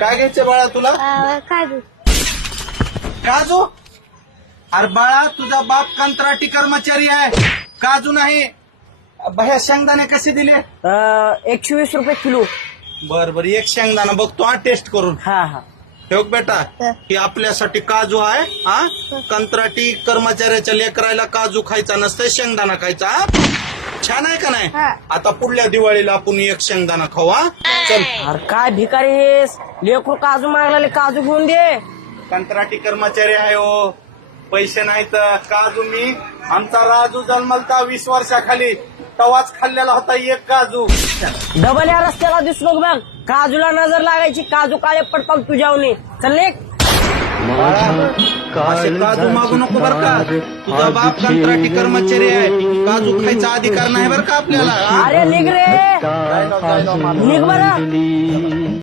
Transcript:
काय घ्यायचं बाळा तुला? काजू. काजू? अरे बाळा तुझा बाप कंत्राटी कर्मचारी आहे, काजू नाही. भया शेंगदाणे कसे दिले? 120 रुपये किलो. बर एक शेंगदाणा बघतो हा टेस्ट करून. हा हा. ठेव बेटा, ही आपल्यासाठी काजू आहे. हा, कंत्राटी कर्मचाऱ्याच्या लेकरायला काजू खायचा नसतं, शेंगदाणा खायचा. हा? छान आहे का नाही? आता पुढल्या दिवाळीला आपण एक शेंगदाणा खाऊ. हा चल. अरे काय भिकारी हेस, लेकरू काजू मागला, काजू घेऊन दे. कंत्राटी कर्मचारी आहे हो, पैसे नाहीत. काजू मी आमचा राजू जन्मलता 20 वर्षाखाली, तवाच खाल्लेला होता एक काजू. डबल या रस्त्याला दिसलो बघ, काजूला नजर लागायची, काजू काळे पडतात तुझ्यावनी. चल लेक. असे काजू मागू नको बर का, तुझा बाप कंत्राटी कर्मचारी आहे, काजू खायचा अधिकार नाही बर का आपल्याला. अरे निघ रे, जायला निघ बरं.